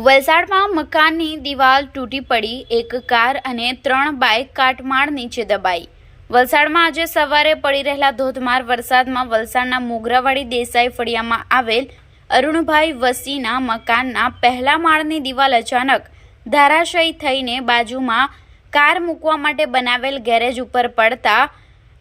વલસાડમાં મકાનની દિવાલ તૂટી પડી, એક કાર અને ત્રણ બાઇક કાટમાળ નીચે દબાઈ. વલસાડમાં આજે સવારે પડી રહેલા ધોધમાર વરસાદમાં વલસાડના મોગરાવાડી દેસાઈ ફળિયામાં આવેલ અરુણભાઈ વસીના મકાનના પહેલા માળની દિવાલ અચાનક ધારાશયી થઈને બાજુમાં કાર મૂકવા માટે બનાવેલ ગેરેજ ઉપર પડતા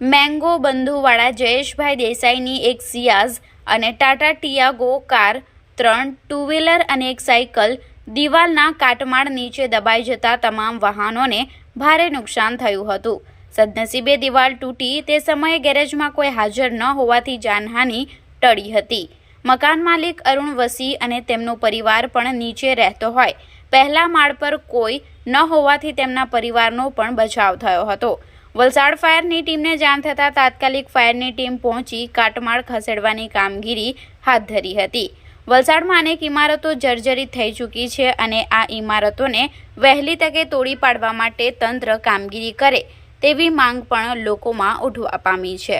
મેંગો બંધુવાળા જયેશભાઈ દેસાઈની એક સિયાઝ અને ટાટા ટિયાગો કાર, ત્રણ ટુ વ્હીલર અને એક સાયકલ દિવાલના કાટમાળ નીચે દબાઈ જતા તમામ વાહનોને ભારે નુકસાન થયું હતું. સદનસીબે દિવાલ તૂટી તે સમયે ગેરેજમાં કોઈ હાજર ન હોવાથી જાનહાનિ ટળી હતી. મકાન માલિક અરુણ વસી અને તેમનો પરિવાર પણ નીચે રહેતો હોય. પહેલા માળ પર કોઈ ન હોવાથી તેમના પરિવારનો પણ બચાવ થયો હતો. વલસાડ ફાયરની ટીમને જાણ થતાં તાત્કાલિક ફાયરની ટીમ પહોંચી કાટમાળ ખસેડવાની કામગીરી હાથ ધરી હતી. વલસાડમાં અનેક ઇમારતો જર્જરિત થઈ ચૂકી છે અને આ ઇમારતોને વહેલી તકે તોડી પાડવા માટે તંત્ર કામગીરી કરે તેવી માંગ પણ લોકોમાં ઉઠવા પામી છે.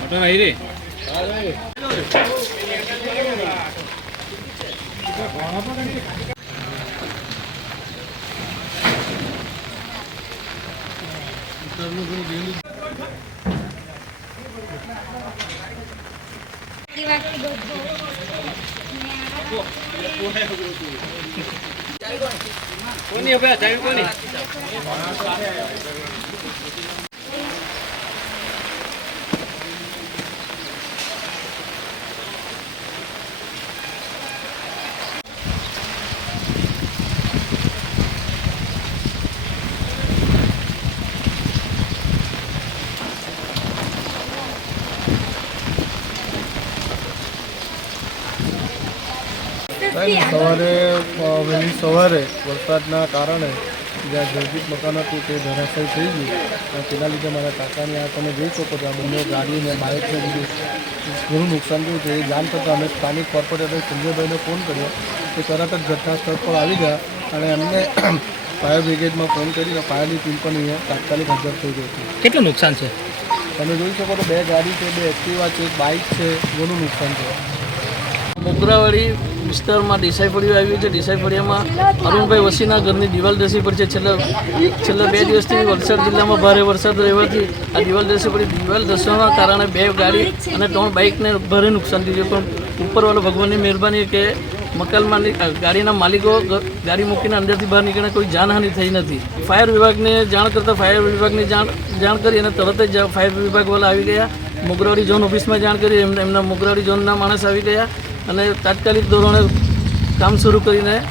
మటన్ అయ్యి గణపతి કોની હવે કોની? સવારે વહેલી સવારે વરસાદના કારણે જ્યાં જર્જિત મકાન હતું તે ધરાશય થઈ ગયું. અને તેના લીધે મારા કાકાને આ તમે જોઈ શકો છો આ બંને ગાડી અને બાઇકને બધું ઘણું નુકસાન થયું છે. એ જાણ થતાં અમે સ્થાનિક કોર્પોરેટર સંજયભાઈને ફોન કર્યો તે તરત જ ઘટનાસ્થળ પર આવી ગયા અને એમને ફાયર બ્રિગેડમાં ફોન કરીને ફાયરની ટીમ પણ અહીંયા તાત્કાલિક હાજર થઈ ગઈ હતી. કેટલું નુકસાન છે? તમે જોઈ શકો તો બે ગાડી છે બે એક્ટિવા છે એક બાઇક છે. ઘણું નુકસાન છે. મોગરાવાડી વિસ્તારમાં દેસાઈ ફળિયું આવ્યું છે. દેસાઈ ફળિયામાં અરુણભાઈ વસીના ઘરની દિવાલ ધસી પર છે. છેલ્લા છેલ્લા બે દિવસથી વલસાડ જિલ્લામાં ભારે વરસાદ રહેવાથી આ દિવાલ ધસી પડી. દિવાલ ધસવાના કારણે બે ગાડી અને ત્રણ બાઇકને ભારે નુકસાન થયું પણ ઉપરવાળો ભગવાનની મહેરબાની કે મકાનમાં ગાડીના માલિકો ગાડી મૂકીને અંદરથી બહાર નીકળે કોઈ જાનહાનિ થઈ નથી. ફાયર વિભાગને જાણ કરતાં ફાયર વિભાગની જાણ જાણ કરી અને તરત જ ફાયર વિભાગવાળા આવી ગયા. મોગરાવાડી ઝોન ઓફિસમાં જાણ કરી. એમના મોગરાવાડી ઝોનના માણસ આવી ગયા. અને તાત્કાલિક ધોરણે કામ શરૂ કરીને